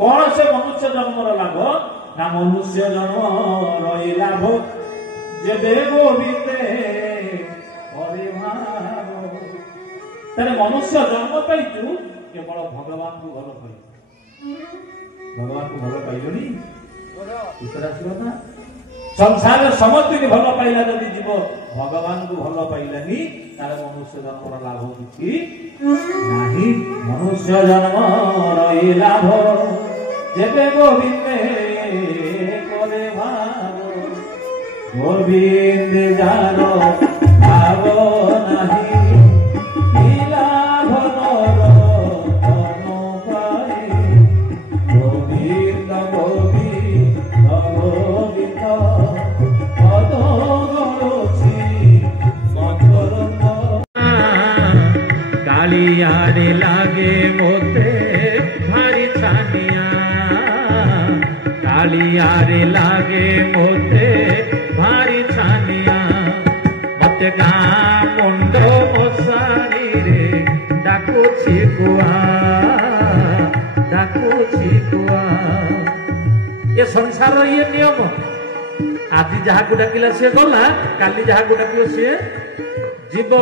कौन से मनुष्य जन्म लाभ ना मनुष्य जन्म रही लाभ जेबे गोविंदे हरे भाव तेरे मनुष्य जन्म पाइचु केवल भगवान को भल पाई भगवान को भल पाइलनी ईश्वर आशीर्वाद ना संसार समस्त की भल पाइला जदि जीव भगवान को भल पाइलानी तार मनुष्य जन्म लाभ किछि नाही मनुष्य जन्म रही लाभ जेबे गोविंदे करे भाव गोविंद जानो भाव नाही लाभ नर तनु पाए गोविंद गोविंद गोविंद पद गणुछि मकरंद कालियारे लागे मोते भारी छानिया कालियारे लागे मोते भारी छानिया मते गाँ मुंड मशानी रे डाकुछि कुआ ये संसार ये नियम आज जहाँ को डाकिला सी गला काली जहाँ को डाकियो सी जीव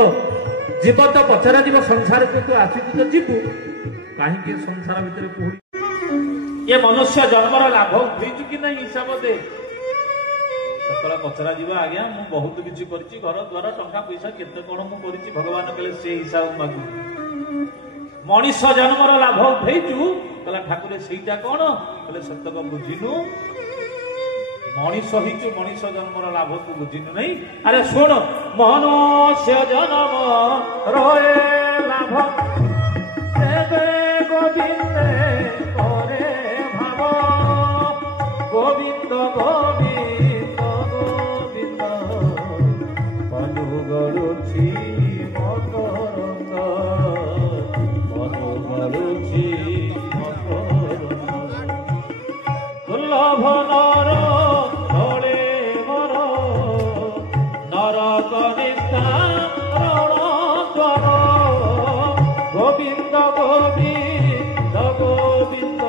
जीव तो पचरा जीव संसार को तू आसितु तो जीवु कहीं संसार भितर पुहुड़ी ये मनुष्य जन्मर लाभ हुई कि नहीं हिसाब दे सतला पचरा जीव आज्ञा मु बहुत किछि करछि घर द्वार टंका पैसा केते कोन मु करछि भगवान कहले से हिसाब मागु मनीष जन्मर लाभ उठेचु कहला ठाकुर सेटा कोन कहले सतक बुझिनु मनीष हिचु मनीष जन्मर लाभ को बुझिनु नहीं अरे सुन मनुष्य जन्म रोए लाभ देवे गोविंदे करे भाव गोविंद गोविंद गोविंद पदु गरुछि मकरंद पदु गरुछि मकरंद दुर्लभ नर गोविंद गोविंद गोविंद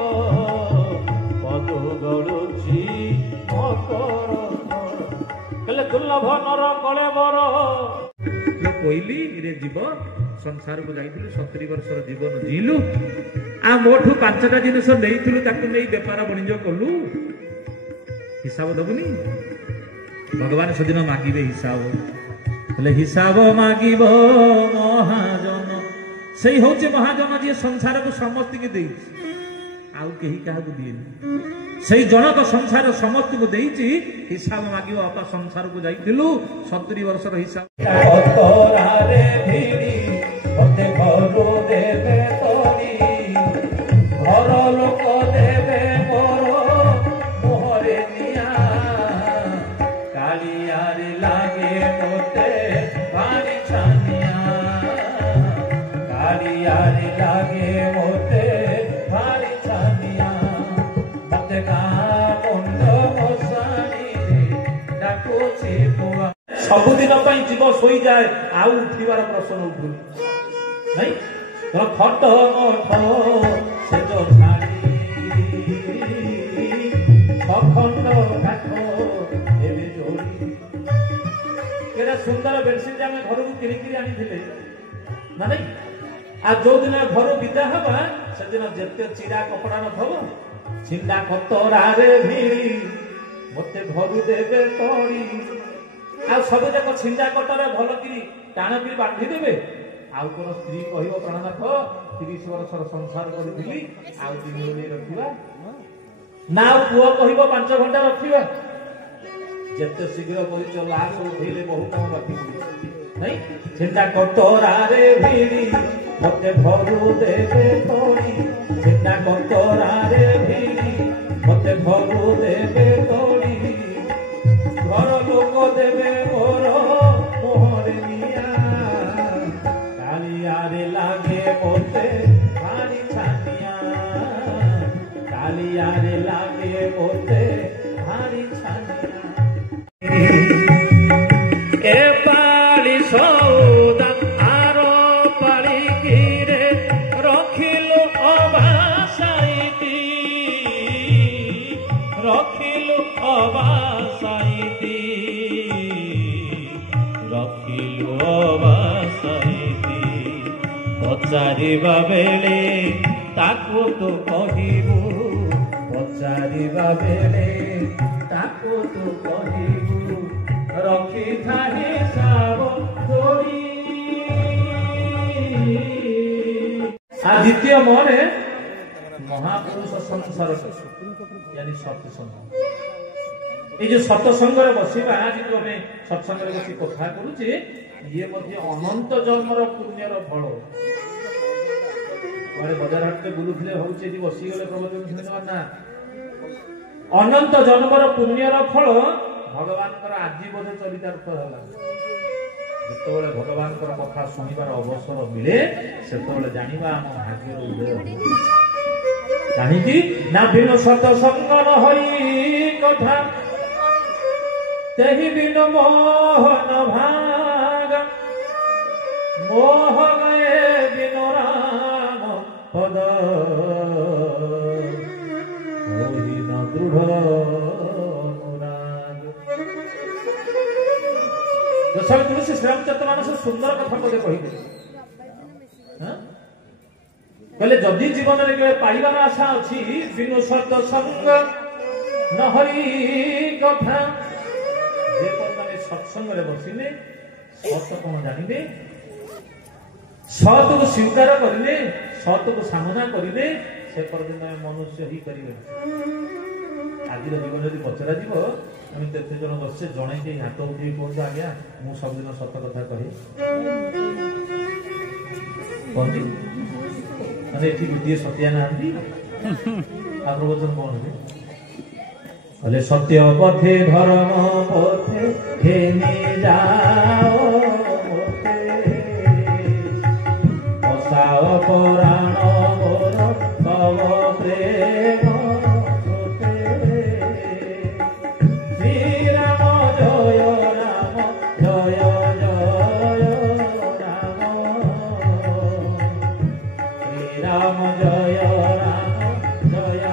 पद गरुछि मकरंद दुर्लभ नर कले बर कोइली रे जीव संसार को जाइथिलु 70 वर्षर जीवन जीलु आ मोठू 5टा जिनिस नेइथिलु ताकु नेइ व्यापार वाणिज्य कलु हिसाब दबुनी भगवान सदिन मागिबे हिसाब हिसाब मागिब महाजन से हूँ महाजन जी संसार को समस्त की दे आउ कहीं क्या दिए से जनक संसार समस्त को दे हिसाब मागिब बापा संसार को जाइलु 70 वर्षर हिसाब घर लोक देवे मोर मोहरे निया कालियारे लागे मोते भारी छानिया कालियारे लागे मोते भारी छानिया मते गाँ मुंड मशानी रे डाकुछि कुआ सबुदिन पई जीव सोई जाए आउ उठिबार प्रश्न उठुनी नहीं तो खट मठ से जो छाड़ी अखंड काठ एबे जोड़ी केरा सुंदर बेडशीट आमे घर को किरी आनी ना नहीं आ जो दिन घर विदा हवा से दिन जेते चिरा कपड़ा न थबो छिंडा कतरा रे भिड़ी मते घरु देबे तोड़ी आ सब जाक छिंडा कटरे भल किरी टाण किरी बांधी देबे आउ कोन स्त्री कहियो प्राणनाथ 30 वर्षर संसार करिथिली आउ दिन ले रखिबा ना पुओ कहिबो 5 घंटा रखिबा जेते शीघ्र परिचय लाश उठेले बहुत काम बाकी नहीं छिंडा कटरा रे भिड़ी मते घरु देबे तोड़ी छिंडा कटरा रे भिड़ी मते घरु देबे तोड़ी घर लोक देबे मोर मोहरे निया कालियारे लागे मोते भारी छानिया कालियारे लागे मोते भारी छानिया ए पाली सौदा आरो पाली गिरे रखिलो अभासाईती ପଚାରିବା ବେଳେ ତାକୁ ତୁ କହିବୁ, ପଚାରିବା ବେଳେ ତାକୁ ତୁ କହିବୁ, ରଖିଥା ହିସାବ ଯୋଡ଼ି। ଦ୍ୱିତୀୟ ମରେ ମହାପୁରୁଷ ସଂସାର यानी सत्संग। ये जो सत्संग बसवा आज जो आम सत्संग बस कथा करुचे ये अनंत जन्मर पुण्यर फल। बजार हाट बुलूले हूँ बसीगले प्रवचन शुणी ना अनंत जन्मर पुण्यर फल भगवान आज बोधे चरितार्थ है। जिते भगवान कथा शुणवार अवसर मिले से जाना आम भाग्य उदय कहीं ना बिनु सतसंग हरि कथा तेहि बिनु मोहन भाग मोह गए बिनु राम पद न दृढ़ अनुराग। दशरथ तुलसी श्रीरामचरित मानस सुंदर कथा मते कहिदे कहले जदि जीवन में पाइबार आशा अच्छी बिनु सत्संग न हरि कथा सत्संग बसिले सत कौन जानिबे सत को स्वीकार करिले सत को सामना करिले से परदिन मनुष्य ही करिवे। आज जीवन यदि पचरा जीव आम तेते जन बसे जड़े के हाथ उठे कहते आज्ञा मु सबदिन सत कथा कहे कहती मैंने गोटे सत्या ना प्रवचन कौन है कहले सत्य पथे धर्म पथे खेने जाओ बसाओ पुराण मोर तव प्रेम श्री राम जय राम जय राम जय राम जय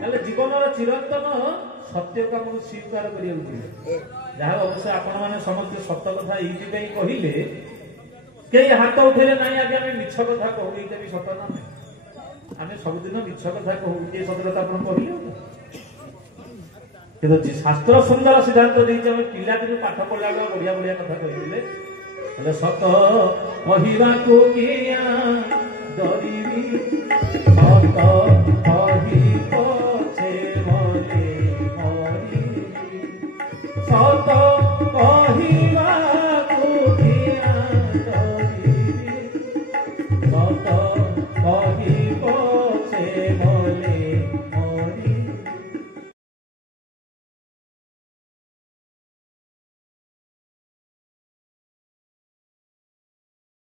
जय जीवन चिरंतन सत्य को आमको स्वीकार करिए जहाँ अवश्य आपण मैंने समस्त सत्य कथा ये कहले कई हाथ उठेले ना आगे आम मिछ कथा कहू ये भी सत ना आम सबुदिन मिछ कथा कहू ये सत कथा आप कहले कि शास्त्र सुंदर सिद्धांत नहीं पिला दिन पाठ पढ़ला बढ़िया बढ़िया कथा कहले सत कहवाकू किया डरिबी सत